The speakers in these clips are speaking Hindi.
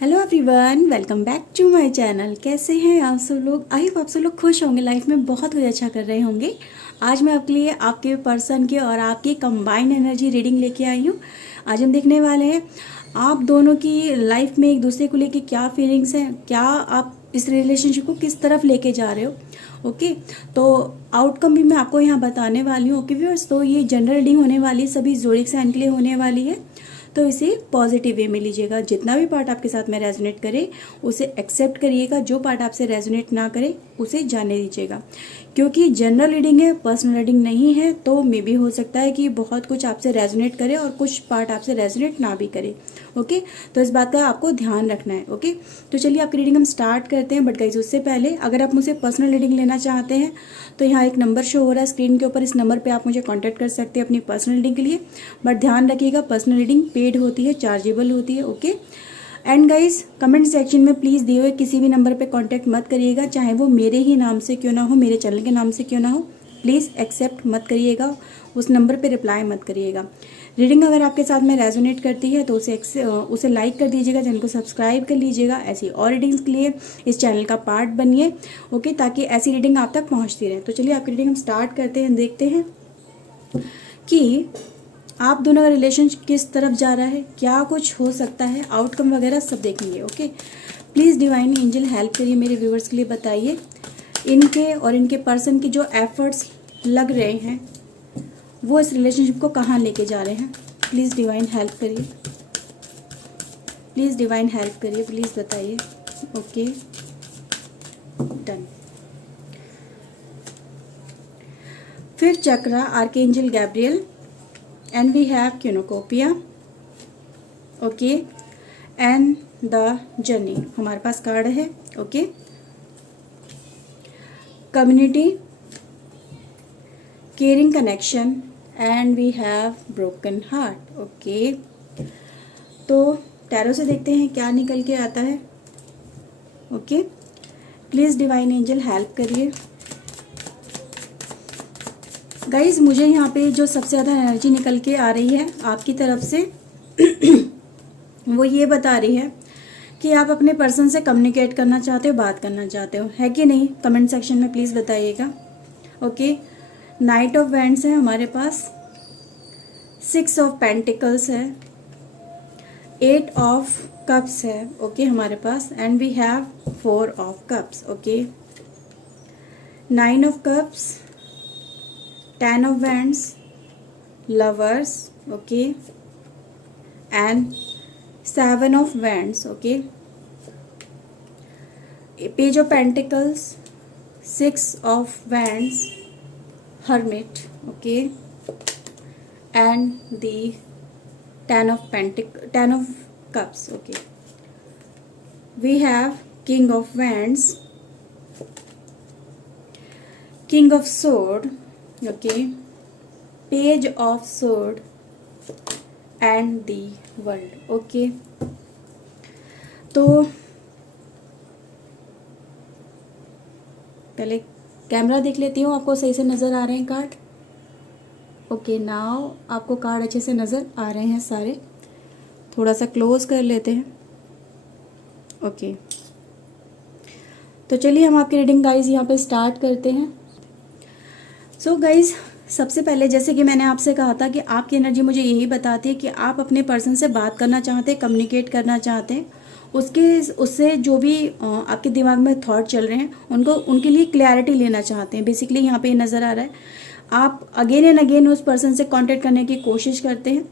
Hello everyone, welcome back to my channel. कैसे हैं आप सब लोग? आई होप आप सब लोग खुश होंगे, लाइफ में बहुत कुछ अच्छा कर रहे होंगे। आज मैं आपके लिए आपके पर्सन की और आपकी कंबाइंड एनर्जी रीडिंग लेके आई हूँ। आज हम देखने वाले हैं आप दोनों की लाइफ में एक दूसरे को लेके क्या फीलिंग्स हैं, क्या आप इस रिलेशनशिप को किस तरफ लेके जा रहे हो। ओके, तो आउटकम भी मैं आपको यहाँ बताने वाली हूँ। ओके व्यूअर्स, तो ये जनरल रीडिंग होने वाली, सभी ज़ोडिएक साइन के लिए होने वाली है, तो इसे पॉजिटिव वे में लीजिएगा। जितना भी पार्ट आपके साथ में रेजोनेट करे उसे एक्सेप्ट करिएगा, जो पार्ट आपसे रेजोनेट ना करे उसे जाने दीजिएगा। क्योंकि जनरल रीडिंग है, पर्सनल रीडिंग नहीं है, तो मे भी हो सकता है कि बहुत कुछ आपसे रेजोनेट करे और कुछ पार्ट आपसे रेजोनेट ना भी करे। ओके, तो इस बात का आपको ध्यान रखना है। ओके, तो चलिए आपकी रीडिंग हम स्टार्ट करते हैं। बट गाइस, उससे पहले अगर आप मुझसे पर्सनल रीडिंग लेना चाहते हैं तो यहाँ एक नंबर शो हो रहा है स्क्रीन के ऊपर, इस नंबर पे आप मुझे कांटेक्ट कर सकते हैं अपनी पर्सनल रीडिंग के लिए। बट ध्यान रखिएगा, पर्सनल रीडिंग पेड होती है, चार्जेबल होती है। Okay, and guys, comment section में प्लीज़ दिए हुए किसी भी नंबर पे कांटेक्ट मत करिएगा, चाहे वो मेरे ही नाम से क्यों ना हो, मेरे चैनल के नाम से क्यों ना हो। प्लीज़ एक्सेप्ट मत करिएगा, उस नंबर पे रिप्लाई मत करिएगा। रीडिंग अगर आपके साथ में रेजोनेट करती है तो उसे लाइक कर दीजिएगा, चैनल को सब्सक्राइब कर लीजिएगा। ऐसी और रीडिंग्स के लिए इस चैनल का पार्ट बनिए। ओके, ताकि ऐसी रीडिंग आप तक पहुंचती रहे। तो चलिए आपकी रीडिंग हम स्टार्ट करते हैं, देखते हैं कि आप दोनों का रिलेशन किस तरफ जा रहा है, क्या कुछ हो सकता है, आउटकम वगैरह सब देखेंगे। Okay, please divine angel help करिए, मेरे व्यूवर्स के लिए बताइए इनके और इनके पर्सन की जो एफर्ट्स लग रहे हैं वो इस रिलेशनशिप को कहाँ लेके जा रहे हैं। प्लीज़ डिवाइन हेल्प करिए, प्लीज़ डिवाइन हेल्प करिए, प्लीज़ बताइए। Okay, done. फिर chakra, archangel Gabriel, and we have cornucopia. Okay, and the journey हमारे पास कार्ड है। Okay, community, caring connection, and we have broken heart. Okay, तो टैरो से देखते हैं क्या निकल के आता है। Okay, please divine angel help करिए। गाइज, मुझे यहाँ पे जो सबसे ज़्यादा एनर्जी निकल के आ रही है आपकी तरफ से वो ये बता रही है कि आप अपने पर्सन से कम्युनिकेट करना चाहते हो, बात करना चाहते हो, है कि नहीं? कमेंट सेक्शन में प्लीज़ बताइएगा। ओके, नाइट ऑफ वैंड्स है हमारे पास, 6 ऑफ पेंटिकल्स है, 8 ऑफ कप्स है। ओके, हमारे पास, and we have 4 of cups. Okay, 9 of cups, 10 of wands, lovers, okay, and 7 of wands. Okay, page of pentacles, 6 of wands, hermit. Okay, and the 10 of cups. Okay, we have king of wands, king of sword. Okay, page of sword, and the world. Okay, तो पहले कैमरा देख लेती हूँ, आपको सही से नज़र आ रहे हैं कार्ड? ओके, नाउ आपको कार्ड अच्छे से नज़र आ रहे हैं सारे। थोड़ा सा क्लोज कर लेते हैं। ओके, तो चलिए हम आपकी रीडिंग गाइज यहाँ पे स्टार्ट करते हैं। सो गाइज, सबसे पहले जैसे कि मैंने आपसे कहा था कि आपकी एनर्जी मुझे यही बताती है कि आप अपने पर्सन से बात करना चाहते हैं, कम्युनिकेट करना चाहते हैं। उससे जो भी आपके दिमाग में थॉट चल रहे हैं उनके लिए क्लैरिटी लेना चाहते हैं। बेसिकली यहाँ पे नज़र आ रहा है आप अगेन एंड अगेन उस पर्सन से कांटेक्ट करने की कोशिश करते हैं,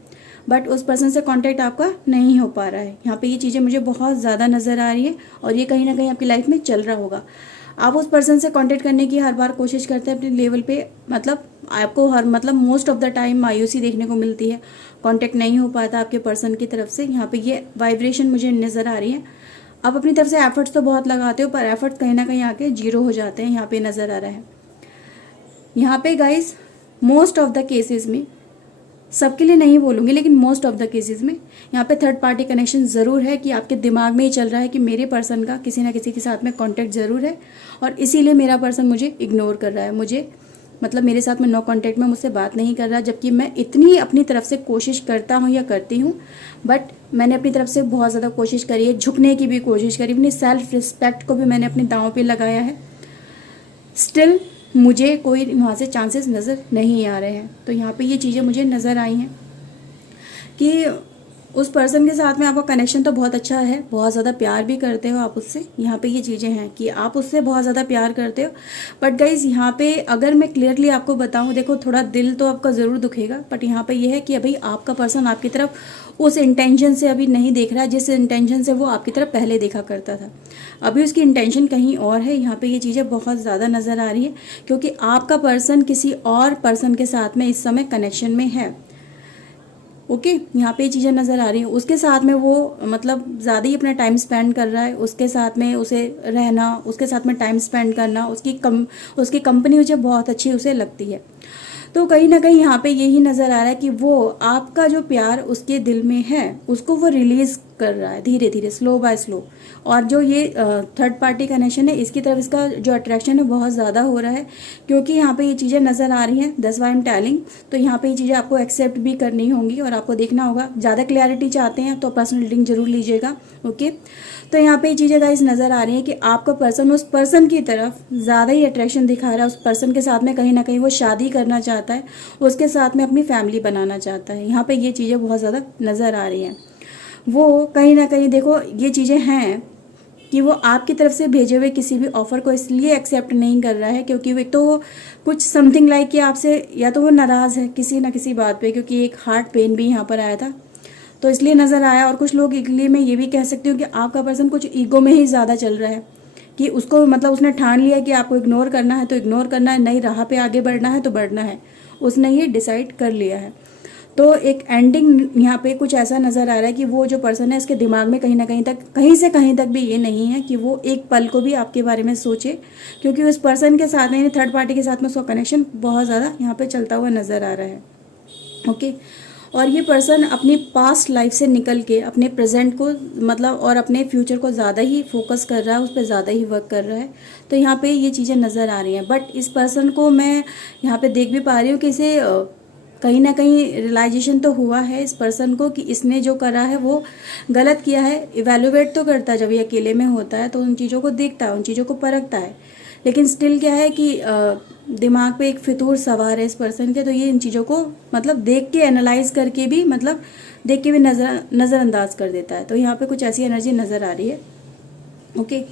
बट उस पर्सन से कांटेक्ट आपका नहीं हो पा रहा है। यहाँ पे ये चीज़ें मुझे बहुत ज़्यादा नज़र आ रही है और ये कहीं ना कहीं आपकी लाइफ में चल रहा होगा। आप उस पर्सन से कांटेक्ट करने की हर बार कोशिश करते हैं अपने लेवल पे, मतलब आपको मोस्ट ऑफ द टाइम मायूसी देखने को मिलती है, कांटेक्ट नहीं हो पाता आपके पर्सन की तरफ से। यहाँ पे ये वाइब्रेशन मुझे नज़र आ रही है। आप अपनी तरफ से एफर्ट्स तो बहुत लगाते हो, पर एफर्ट्स कहीं ना कहीं आके जीरो हो जाते हैं, यहाँ पे नज़र आ रहा है। यहाँ पे guys, most of the cases में, सबके लिए नहीं बोलूँगी लेकिन मोस्ट ऑफ द केसेस में यहाँ पे थर्ड पार्टी कनेक्शन ज़रूर है कि आपके दिमाग में ही चल रहा है कि मेरे पर्सन का किसी ना किसी के साथ में कांटेक्ट ज़रूर है और इसीलिए मेरा पर्सन मुझे इग्नोर कर रहा है, मुझे मतलब मेरे साथ में नो कांटेक्ट में मुझसे बात नहीं कर रहा, जबकि मैं इतनी अपनी तरफ से कोशिश करता हूँ या करती हूँ, बट मैंने अपनी तरफ से बहुत ज़्यादा कोशिश करी है, झुकने की भी कोशिश करी, अपनी सेल्फ रिस्पेक्ट को भी मैंने अपने दांव पे लगाया है, स्टिल मुझे कोई वहाँ से चांसेस नज़र नहीं आ रहे हैं। तो यहाँ पे ये चीज़ें मुझे नज़र आई हैं कि उस पर्सन के साथ में आपका कनेक्शन तो बहुत अच्छा है, बहुत ज़्यादा प्यार भी करते हो आप उससे, यहाँ पे ये चीज़ें हैं कि आप उससे बहुत ज़्यादा प्यार करते हो। बट गाइज यहाँ पे अगर मैं क्लियरली आपको बताऊँ, देखो थोड़ा दिल तो आपका ज़रूर दुखेगा, बट यहाँ पे ये है कि अभी आपका पर्सन आपकी तरफ उस इंटेंशन से अभी नहीं देख रहा है जिस इंटेंशन से वो आपकी तरफ पहले देखा करता था। अभी उसकी इंटेंशन कहीं और है। यहाँ पे ये चीज़ें बहुत ज़्यादा नज़र आ रही है क्योंकि आपका पर्सन किसी और पर्सन के साथ में इस समय कनेक्शन में है। ओके यहाँ पे ये चीज़ें नज़र आ रही हैं। उसके साथ में वो मतलब ज़्यादा ही अपना टाइम स्पेंड कर रहा है, उसके साथ में उसे रहना, उसके साथ में टाइम स्पेंड करना, उसकी कंपनी मुझे बहुत अच्छी उसे लगती है। तो कहीं ना कहीं यहाँ पे यही नज़र आ रहा है कि वो आपका जो प्यार उसके दिल में है उसको वो रिलीज़ कर रहा है धीरे धीरे, स्लो बाय स्लो। और जो ये थर्ड पार्टी कनेक्शन है इसकी तरफ इसका जो अट्रैक्शन है बहुत ज़्यादा हो रहा है क्योंकि यहाँ पे ये चीज़ें नज़र आ रही हैं। That's why I am telling. तो यहाँ पे ये चीज़ें आपको एक्सेप्ट भी करनी होंगी और आपको देखना होगा। ज़्यादा क्लैरिटी चाहते हैं तो पर्सनल रीडिंग जरूर लीजिएगा। ओके तो यहाँ पे ये चीज़ें गाइस नज़र आ रही हैं कि आपका पर्सन उस पर्सन की तरफ ज़्यादा ही अट्रैक्शन दिखा रहा है। उस पर्सन के साथ में कहीं ना कहीं वो शादी करना चाहता है, उसके साथ में अपनी फैमिली बनाना चाहता है। यहाँ पे ये चीज़ें बहुत ज़्यादा नज़र आ रही हैं। वो कहीं ना कहीं देखो ये चीज़ें हैं कि वो आपकी तरफ से भेजे हुए किसी भी ऑफ़र को इसलिए एक्सेप्ट नहीं कर रहा है क्योंकि वो तो कुछ समथिंग लाइक कि आपसे या तो वो नाराज़ है किसी ना किसी बात पे, क्योंकि एक हार्ट पेन भी यहाँ पर आया था तो इसलिए नज़र आया। और कुछ लोग इसलिए मैं ये भी कह सकती हूँ कि आपका पर्सन कुछ ईगो में ही ज़्यादा चल रहा है कि उसको मतलब उसने ठान लिया कि आपको इग्नोर करना है तो इग्नोर करना है, नई राह पे आगे बढ़ना है तो बढ़ना है, उसने ये डिसाइड कर लिया है। तो एक एंडिंग यहाँ पे कुछ ऐसा नज़र आ रहा है कि वो जो पर्सन है इसके दिमाग में कहीं ना कहीं तक, कहीं से कहीं तक भी ये नहीं है कि वो एक पल को भी आपके बारे में सोचे, क्योंकि उस पर्सन के साथ में थर्ड पार्टी के साथ में उसका कनेक्शन बहुत ज़्यादा यहाँ पे चलता हुआ नज़र आ रहा है। ओके और ये पर्सन अपनी पास्ट लाइफ से निकल के अपने प्रेजेंट को मतलब और अपने फ्यूचर को ज़्यादा ही फोकस कर रहा है, उस पर ज़्यादा ही वर्क कर रहा है। तो यहाँ पे ये चीज़ें नज़र आ रही हैं। बट इस पर्सन को मैं यहाँ पे देख भी पा रही हूँ कि इसे कहीं ना कहीं रियलाइजेशन तो हुआ है इस पर्सन को कि इसने जो करा है वो गलत किया है। इवेलुएट तो करता है, जब ये अकेले में होता है तो उन चीज़ों को देखता है, उन चीज़ों को परखता है, लेकिन स्टिल क्या है कि दिमाग पे एक फितूर सवार है इस पर्सन के। तो ये इन चीज़ों को मतलब देख के एनालाइज करके भी मतलब देख के भी नज़रअंदाज कर देता है। तो यहाँ पे कुछ ऐसी एनर्जी नज़र आ रही है। Okay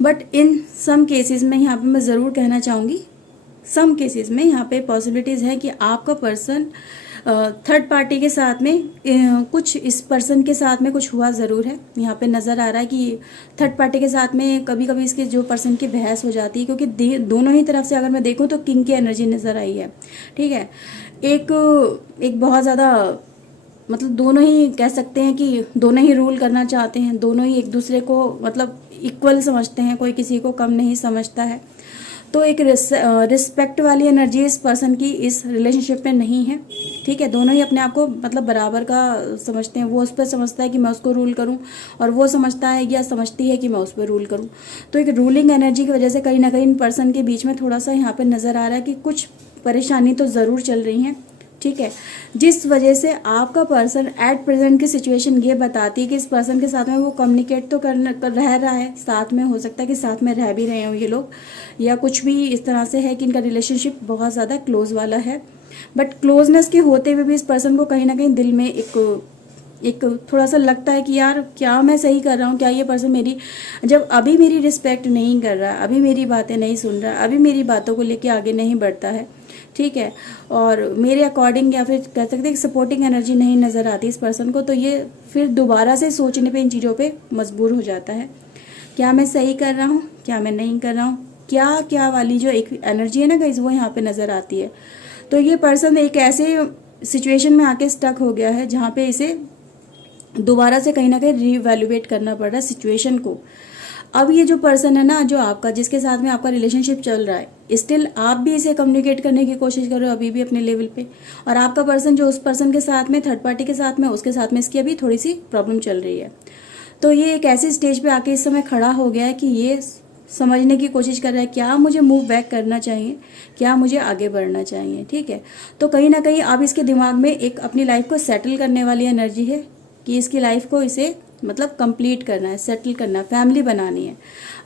but in some cases में यहाँ पे मैं ज़रूर कहना चाहूँगी, सम केसेस में यहाँ पे पॉसिबिलिटीज़ है कि आपका पर्सन थर्ड पार्टी के साथ में कुछ इस पर्सन के साथ में कुछ हुआ ज़रूर है। यहाँ पे नज़र आ रहा है कि थर्ड पार्टी के साथ में कभी कभी इसके जो पर्सन की बहस हो जाती है, क्योंकि दोनों ही तरफ से अगर मैं देखूँ तो किंग की एनर्जी नज़र आई है। ठीक है, एक बहुत ज़्यादा मतलब दोनों ही कह सकते हैं कि दोनों ही रूल करना चाहते हैं, दोनों ही एक दूसरे को मतलब इक्वल समझते हैं, कोई किसी को कम नहीं समझता है। तो एक रिस्पेक्ट वाली एनर्जी इस पर्सन की इस रिलेशनशिप में नहीं है। ठीक है, दोनों ही अपने आप को मतलब बराबर का समझते हैं। वो उस पर समझता है कि मैं उसको रूल करूं और वो समझता है या समझती है कि मैं उस पर रूल करूं। तो एक रूलिंग एनर्जी की वजह से कहीं ना कहीं इन पर्सन के बीच में थोड़ा सा यहाँ पे नज़र आ रहा है कि कुछ परेशानी तो ज़रूर चल रही हैं। ठीक है, जिस वजह से आपका पर्सन एट प्रेजेंट की सिचुएशन ये बताती है कि इस पर्सन के साथ में वो कम्युनिकेट तो कर रह रहा है, साथ में हो सकता है कि साथ में रह भी रहे हो ये लोग, या कुछ भी इस तरह से है कि इनका रिलेशनशिप बहुत ज़्यादा क्लोज वाला है। बट क्लोजनेस के होते हुए भी इस पर्सन को कहीं ना कहीं दिल में एक थोड़ा सा लगता है कि यार क्या मैं सही कर रहा हूँ, क्या ये पर्सन मेरी जब अभी मेरी रिस्पेक्ट नहीं कर रहा, अभी मेरी बातें नहीं सुन रहा, अभी मेरी बातों को लेके आगे नहीं बढ़ता है। ठीक है, और मेरे अकॉर्डिंग या फिर कह सकते हैं सपोर्टिंग एनर्जी नहीं नज़र आती इस पर्सन को, तो ये फिर दोबारा से सोचने पे इन चीज़ों पे मजबूर हो जाता है, क्या मैं सही कर रहा हूँ, क्या मैं नहीं कर रहा हूँ, क्या वाली जो एक एनर्जी है ना गाइस वो यहाँ पे नज़र आती है। तो ये पर्सन एक ऐसे सिचुएशन में आके स्टक हो गया है जहाँ पे इसे दोबारा से कहीं ना कहीं रीवैल्यूएट करना पड़ रहा है सिचुएशन को। अब ये जो पर्सन है ना, जो आपका जिसके साथ में आपका रिलेशनशिप चल रहा है, स्टिल आप भी इसे कम्युनिकेट करने की कोशिश कर रहे हो अभी भी अपने लेवल पे, और आपका पर्सन जो उस पर्सन के साथ में थर्ड पार्टी के साथ में उसके साथ में इसकी अभी थोड़ी सी प्रॉब्लम चल रही है। तो ये एक ऐसी स्टेज पे आके इस समय खड़ा हो गया है कि ये समझने की कोशिश कर रहा है, क्या मुझे मूव बैक करना चाहिए, क्या मुझे आगे बढ़ना चाहिए। ठीक है, तो कहीं ना कहीं अब इसके दिमाग में एक अपनी लाइफ को सेटल करने वाली एनर्जी है कि इसकी लाइफ को इसे मतलब कंप्लीट करना है, सेटल करना है, फैमिली बनानी है।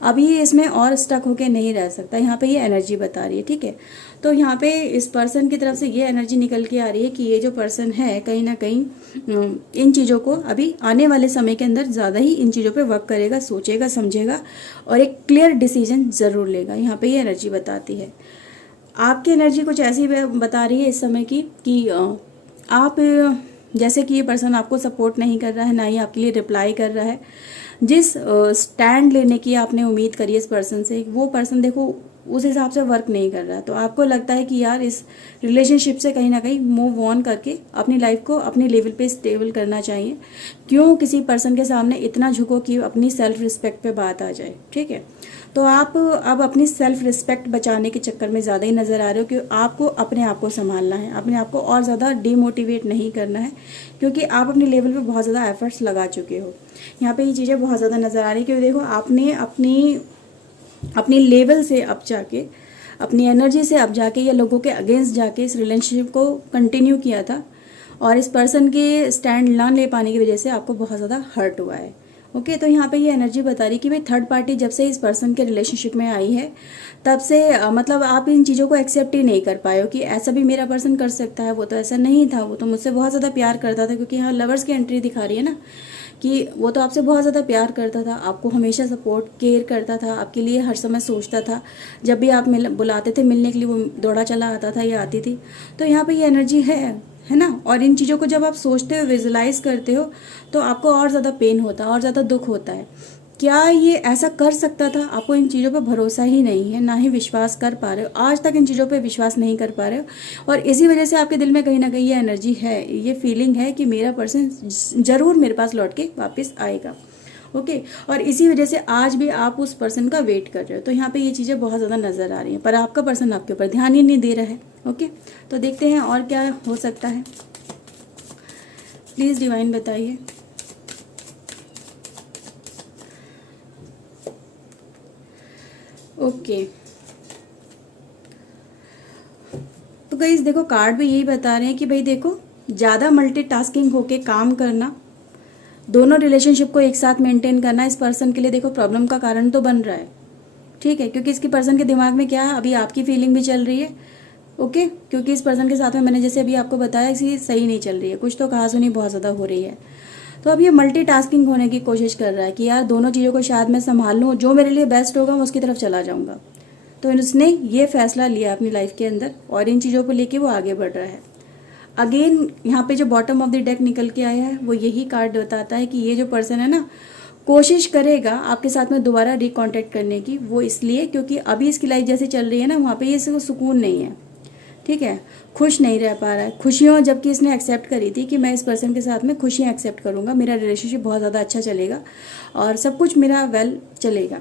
अभी ये इसमें और स्टक होके नहीं रह सकता, यहाँ पे ये एनर्जी बता रही है। ठीक है, तो यहाँ पे इस पर्सन की तरफ से ये एनर्जी निकल के आ रही है कि ये जो पर्सन है कहीं ना कहीं इन चीज़ों को अभी आने वाले समय के अंदर ज़्यादा ही इन चीज़ों पे वर्क करेगा, सोचेगा, समझेगा और एक क्लियर डिसीजन ज़रूर लेगा। यहाँ पे ये एनर्जी बताती है। आपकी एनर्जी कुछ ऐसी बता रही है इस समय की कि आप जैसे कि ये पर्सन आपको सपोर्ट नहीं कर रहा है, ना ही आपके लिए रिप्लाई कर रहा है। जिस स्टैंड लेने की आपने उम्मीद करी इस पर्सन से, वो पर्सन देखो उस हिसाब से वर्क नहीं कर रहा है। तो आपको लगता है कि यार इस रिलेशनशिप से कहीं ना कहीं मूव ऑन करके अपनी लाइफ को अपने लेवल पे स्टेबल करना चाहिए। क्यों किसी पर्सन के सामने इतना झुको कि अपनी सेल्फ रिस्पेक्ट पे बात आ जाए। ठीक है, तो आप अब अपनी सेल्फ रिस्पेक्ट बचाने के चक्कर में ज़्यादा ही नज़र आ रहे हो कि आपको अपने आप को संभालना है, अपने आप को और ज़्यादा डीमोटिवेट नहीं करना है, क्योंकि आप अपने लेवल पे बहुत ज़्यादा एफर्ट्स लगा चुके हो। यहाँ पे ये चीज़ें बहुत ज़्यादा नज़र आ रही है, क्योंकि देखो आपने अपनी लेवल से अब जाके, अपनी एनर्जी से अब जाके या लोगों के अगेंस्ट जाके इस रिलेशनशिप को कंटिन्यू किया था, और इस पर्सन के स्टैंड ना ले पाने की वजह से आपको बहुत ज़्यादा हर्ट हुआ है। ओके, तो यहाँ पे ये एनर्जी बता रही कि भाई थर्ड पार्टी जब से इस पर्सन के रिलेशनशिप में आई है तब से मतलब आप इन चीज़ों को एक्सेप्ट ही नहीं कर पाए हो कि ऐसा भी मेरा पर्सन कर सकता है। वो तो ऐसा नहीं था, वो तो मुझसे बहुत ज़्यादा प्यार करता था, क्योंकि यहाँ लवर्स की एंट्री दिखा रही है ना कि वो तो आपसे बहुत ज़्यादा प्यार करता था, आपको हमेशा सपोर्ट केयर करता था, आपके लिए हर समय सोचता था। जब भी आप बुलाते थे मिलने के लिए वो दौड़ा चला आता था या आती थी। तो यहाँ पे ये एनर्जी है ना। और इन चीज़ों को जब आप सोचते हो, विजुलाइज करते हो, तो आपको और ज़्यादा पेन होता है, और ज़्यादा दुख होता है। क्या ये ऐसा कर सकता था? आपको इन चीज़ों पे भरोसा ही नहीं है, ना ही विश्वास कर पा रहे हो, आज तक इन चीज़ों पे विश्वास नहीं कर पा रहे हो। और इसी वजह से आपके दिल में कहीं ना कहीं ये एनर्जी है, ये फीलिंग है कि मेरा पर्सन ज़रूर मेरे पास लौट के वापस आएगा। ओके, और इसी वजह से आज भी आप उस पर्सन का वेट कर रहे हो। तो यहाँ पे ये चीज़ें बहुत ज़्यादा नज़र आ रही हैं, पर आपका पर्सन आपके ऊपर ध्यान ही नहीं दे रहा है। ओके, तो देखते हैं और क्या हो सकता है। प्लीज़ डिवाइन बताइए। ओके, तो गाइस देखो कार्ड भी यही बता रहे हैं कि भाई देखो ज़्यादा मल्टीटास्किंग होके काम करना, दोनों रिलेशनशिप को एक साथ मेंटेन करना इस पर्सन के लिए देखो प्रॉब्लम का कारण तो बन रहा है। ठीक है, क्योंकि इसकी पर्सन के दिमाग में क्या है, अभी आपकी फीलिंग भी चल रही है। ओके, क्योंकि इस पर्सन के साथ में मैंने जैसे अभी आपको बताया कि सही नहीं चल रही है, कुछ तो कहासुनी बहुत ज़्यादा हो रही है। तो अब ये मल्टीटास्किंग होने की कोशिश कर रहा है कि यार दोनों चीज़ों को शायद मैं संभाल लूँ, जो मेरे लिए बेस्ट होगा मैं उसकी तरफ चला जाऊँगा। तो उसने ये फैसला लिया अपनी लाइफ के अंदर, और इन चीज़ों को लेके वो आगे बढ़ रहा है। अगेन यहाँ पे जो बॉटम ऑफ द डेक निकल के आया है वो यही कार्ड बताता है कि ये जो पर्सन है ना, कोशिश करेगा आपके साथ में दोबारा रिकॉन्टेक्ट करने की। वो इसलिए क्योंकि अभी इसकी लाइफ जैसे चल रही है ना, वहाँ पे ये इसको सुकून नहीं है। ठीक है, खुश नहीं रह पा रहा है। खुशियों जबकि इसने एक्सेप्ट करी थी कि मैं इस पर्सन के साथ में खुशियाँ एक्सेप्ट करूँगा, मेरा रिलेशनशिप बहुत ज़्यादा अच्छा चलेगा और सब कुछ मेरा वेल चलेगा।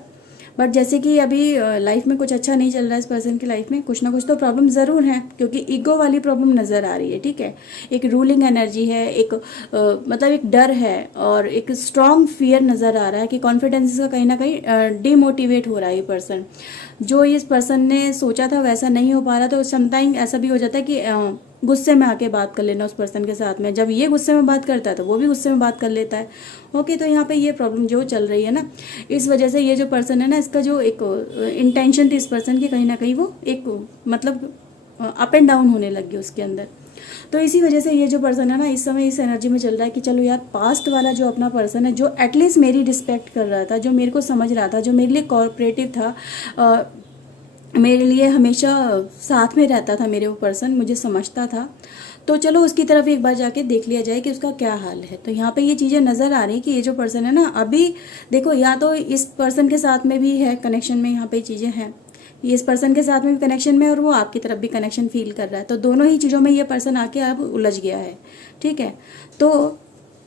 बट जैसे कि अभी लाइफ में कुछ अच्छा नहीं चल रहा है इस पर्सन की लाइफ में, कुछ ना कुछ तो प्रॉब्लम ज़रूर है, क्योंकि ईगो वाली प्रॉब्लम नज़र आ रही है। ठीक है, एक रूलिंग एनर्जी है, एक मतलब एक डर है और एक स्ट्रॉन्ग फियर नज़र आ रहा है कि कॉन्फिडेंस का कहीं ना कहीं डिमोटिवेट हो रहा है ये पर्सन। जो इस पर्सन ने सोचा था वैसा नहीं हो पा रहा, तो समटाइम ऐसा भी हो जाता है कि गुस्से में आके बात कर लेना उस पर्सन के साथ में। जब ये गुस्से में बात करता है तो वो भी गुस्से में बात कर लेता है। ओके, तो यहाँ पे ये प्रॉब्लम जो चल रही है ना, इस वजह से ये जो पर्सन है ना, इसका जो एक इंटेंशन थी इस पर्सन की, कहीं ना कहीं वो एक मतलब अप एंड डाउन होने लग गई उसके अंदर। तो इसी वजह से ये जो पर्सन है ना, इस समय इस एनर्जी में चल रहा है कि चलो यार, पास्ट वाला जो अपना पर्सन है, जो एटलीस्ट मेरी रिस्पेक्ट कर रहा था, जो मेरे को समझ रहा था, जो मेरे लिए कोऑपरेटिव था, मेरे लिए हमेशा साथ में रहता था, मेरे वो पर्सन मुझे समझता था, तो चलो उसकी तरफ एक बार जाके देख लिया जाए कि उसका क्या हाल है। तो यहाँ पे ये चीज़ें नज़र आ रही कि ये जो पर्सन है ना, अभी देखो या तो इस पर्सन के साथ में भी है कनेक्शन में, यहाँ पे चीज़ें हैं, ये इस पर्सन के साथ में भी कनेक्शन में और वो आपकी तरफ भी कनेक्शन फील कर रहा है। तो दोनों ही चीज़ों में ये पर्सन आके अब उलझ गया है। ठीक है, तो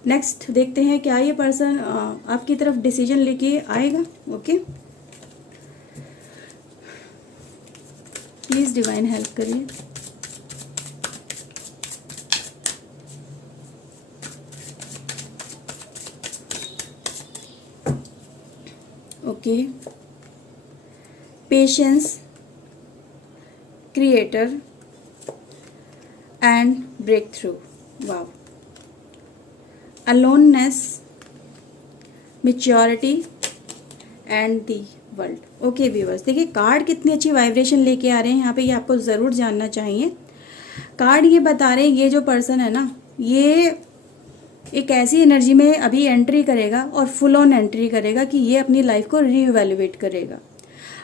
नेक्स्ट देखते हैं क्या ये पर्सन आपकी तरफ डिसीजन लेके आएगा। ओके, प्लीज़ डिवाइन हेल्प करिए। Okay, patience, creator and breakthrough. Wow. Aloneness, maturity and the world. Okay viewers, देखिए कार्ड कितनी अच्छी वाइब्रेशन लेके आ रहे हैं यहाँ पे, ये आपको ज़रूर जानना चाहिए। कार्ड ये बता रहे हैं ये जो पर्सन है ना, ये एक ऐसी एनर्जी में अभी एंट्री करेगा और फुल ऑन एंट्री करेगा कि ये अपनी लाइफ को रीइवैल्यूएट करेगा।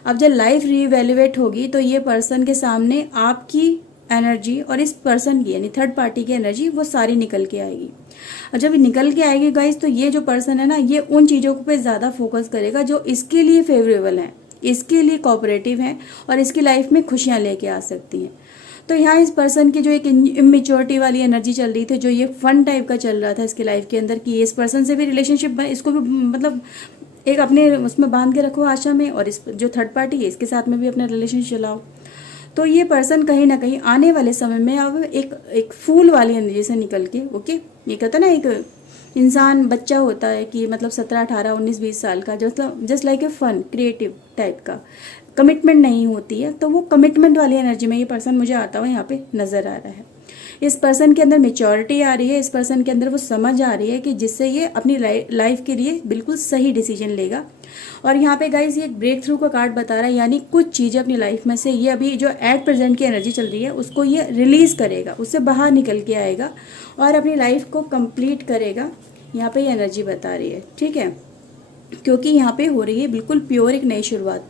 अब जब लाइफ रीइवैल्यूएट होगी तो ये पर्सन के सामने आपकी एनर्जी और इस पर्सन की यानी थर्ड पार्टी की एनर्जी वो सारी निकल के आएगी। और जब निकल के आएगी गाइस, तो ये जो पर्सन है ना, ये उन चीज़ों पे ज़्यादा फोकस करेगा जो इसके लिए फेवरेबल हैं, इसके लिए कोऑपरेटिव हैं और इसकी लाइफ में खुशियाँ लेके आ सकती हैं। तो यहाँ इस पर्सन की जो एक इमेच्योरिटी वाली एनर्जी चल रही थी, जो ये फन टाइप का चल रहा था इसकी लाइफ के अंदर कि इस पर्सन से भी रिलेशनशिप, इसको भी मतलब एक अपने उसमें बांध के रखो आशा में, और इस जो थर्ड पार्टी है इसके साथ में भी अपना रिलेशनशिप चलाओ। तो ये पर्सन कहीं ना कहीं आने वाले समय में अब एक फूल वाली एनर्जी से निकल के, ओके, ये कहता ना एक इंसान बच्चा होता है कि मतलब 17, 18, 19, 20 साल का, just like a fun creative type का, कमिटमेंट नहीं होती है, तो वो कमिटमेंट वाली एनर्जी में ये पर्सन मुझे आता हुआ यहाँ पे नजर आ रहा है। इस पर्सन के अंदर मेच्योरिटी आ रही है, इस पर्सन के अंदर वो समझ आ रही है कि जिससे ये अपनी लाइफ के लिए बिल्कुल सही डिसीजन लेगा। और यहाँ पे गाइज ये एक ब्रेक थ्रू का कार्ड बता रहा है, यानी कुछ चीज़ें अपनी लाइफ में से ये अभी जो एट प्रेजेंट की एनर्जी चल रही है उसको ये रिलीज करेगा, उससे बाहर निकल के आएगा और अपनी लाइफ को कंप्लीट करेगा। यहाँ पे ये एनर्जी बता रही है, ठीक है, क्योंकि यहाँ पे हो रही है बिल्कुल प्योर एक नई शुरुआत।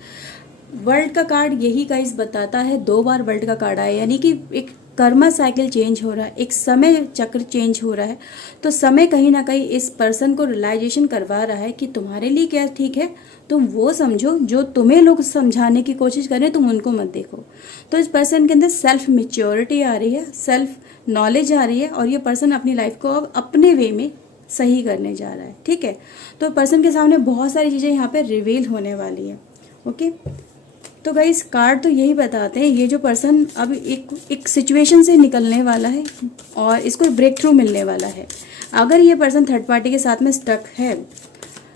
वर्ल्ड का कार्ड यही गाइस बताता है, 2 बार वर्ल्ड का कार्ड आया, यानी कि एक कर्मा साइकिल चेंज हो रहा है, एक समय चक्र चेंज हो रहा है। तो समय कहीं ना कहीं इस पर्सन को रियलाइजेशन करवा रहा है कि तुम्हारे लिए क्या ठीक है तुम वो समझो, जो तुम्हें लोग समझाने की कोशिश कर रहे हैं तुम उनको मत देखो। तो इस पर्सन के अंदर सेल्फ मेच्योरिटी आ रही है, सेल्फ नॉलेज आ रही है और ये पर्सन अपनी लाइफ को अब अपने वे में सही करने जा रहा है, ठीक है। तो पर्सन के सामने बहुत सारी चीज़ें यहाँ पे रिवील होने वाली है, ओके। तो गाइस कार्ड तो यही बताते हैं ये जो पर्सन अब एक सिचुएशन से निकलने वाला है और इसको ब्रेक थ्रू मिलने वाला है। अगर ये पर्सन थर्ड पार्टी के साथ में स्टक है,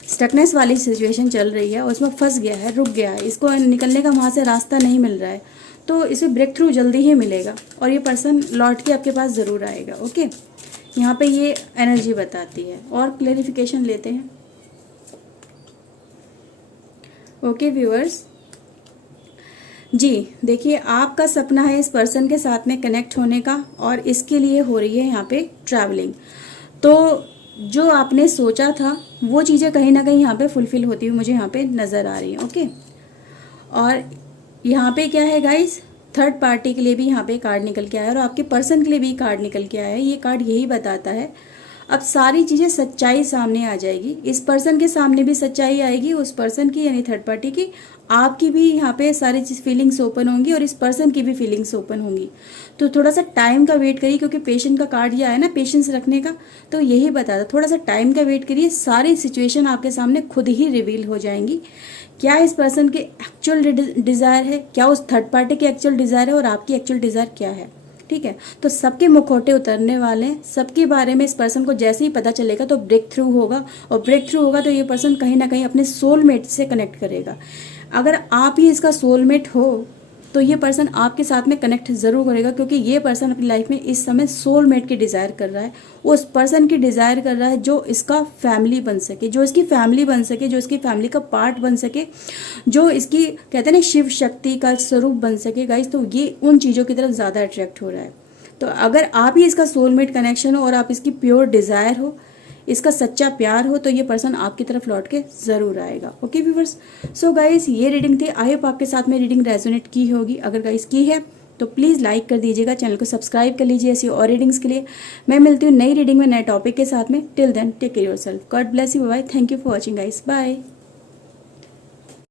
स्टकनेस वाली सिचुएशन चल रही है, उसमें फंस गया है, रुक गया है, इसको निकलने का वहाँ से रास्ता नहीं मिल रहा है, तो इसे ब्रेक थ्रू जल्दी ही मिलेगा और ये पर्सन लौट के आपके पास ज़रूर आएगा, ओके। यहाँ पे ये एनर्जी बताती है और क्लेरिफिकेशन लेते हैं, ओके व्यूअर्स। जी देखिए, आपका सपना है इस पर्सन के साथ में कनेक्ट होने का और इसके लिए हो रही है यहाँ पे ट्रैवलिंग। तो जो आपने सोचा था वो चीज़ें कहीं ना कहीं यहाँ पे फुलफिल होती हुई मुझे यहाँ पे नज़र आ रही है, ओके। और यहाँ पे क्या है गाइस, थर्ड पार्टी के लिए भी यहाँ पे कार्ड निकल के आया और आपके पर्सन के लिए भी कार्ड निकल के आया है। ये कार्ड यही बताता है अब सारी चीज़ें सच्चाई सामने आ जाएगी, इस पर्सन के सामने भी सच्चाई आएगी, उस पर्सन की यानी थर्ड पार्टी की, आपकी भी यहाँ पे सारी चीज़ फीलिंग्स ओपन होंगी और इस पर्सन की भी फीलिंग्स ओपन होंगी। तो थोड़ा सा टाइम का वेट करिए, क्योंकि पेशेंट का कार्ड ये आया ना, पेशेंस रखने का, तो यही बताता थोड़ा सा टाइम का वेट करिए, सारी सिचुएशन आपके सामने खुद ही रिवील हो जाएंगी। क्या इस पर्सन के एक्चुअल डिज़ायर है, क्या उस थर्ड पार्टी की एक्चुअल डिज़ायर है और आपकी एक्चुअल डिज़ायर क्या है, ठीक है। तो सबके मुखौटे उतरने वाले हैं, सबके बारे में इस पर्सन को जैसे ही पता चलेगा तो ब्रेक थ्रू होगा, और ब्रेक थ्रू होगा तो ये पर्सन कहीं ना कहीं अपने सोलमेट से कनेक्ट करेगा। अगर आप ही इसका सोलमेट हो तो ये पर्सन आपके साथ में कनेक्ट ज़रूर करेगा, क्योंकि ये पर्सन अपनी लाइफ में इस समय सोलमेट की डिज़ायर कर रहा है, वो उस पर्सन की डिज़ायर कर रहा है जो इसका फैमिली बन सके, जो इसकी फैमिली बन सके, जो इसकी फैमिली का पार्ट बन सके, जो इसकी कहते हैं ना शिव शक्ति का स्वरूप बन सके गाइस। तो ये उन चीज़ों की तरफ ज़्यादा अट्रैक्ट हो रहा है। तो अगर आप ही इसका सोलमेट कनेक्शन हो और आप इसकी प्योर डिज़ायर हो, इसका सच्चा प्यार हो, तो ये पर्सन आपकी तरफ लौट के ज़रूर आएगा, ओके व्यूअर्स। सो गाइस ये रीडिंग थी, आई होप आपके साथ में रीडिंग रेजोनेट की होगी। अगर गाइस की है तो प्लीज़ लाइक कर दीजिएगा, चैनल को सब्सक्राइब कर लीजिए ऐसी और रीडिंग्स के लिए। मैं मिलती हूँ नई रीडिंग में नए टॉपिक के साथ में। Till then take care yourself, God bless you, bye, thank you for watching guys, bye.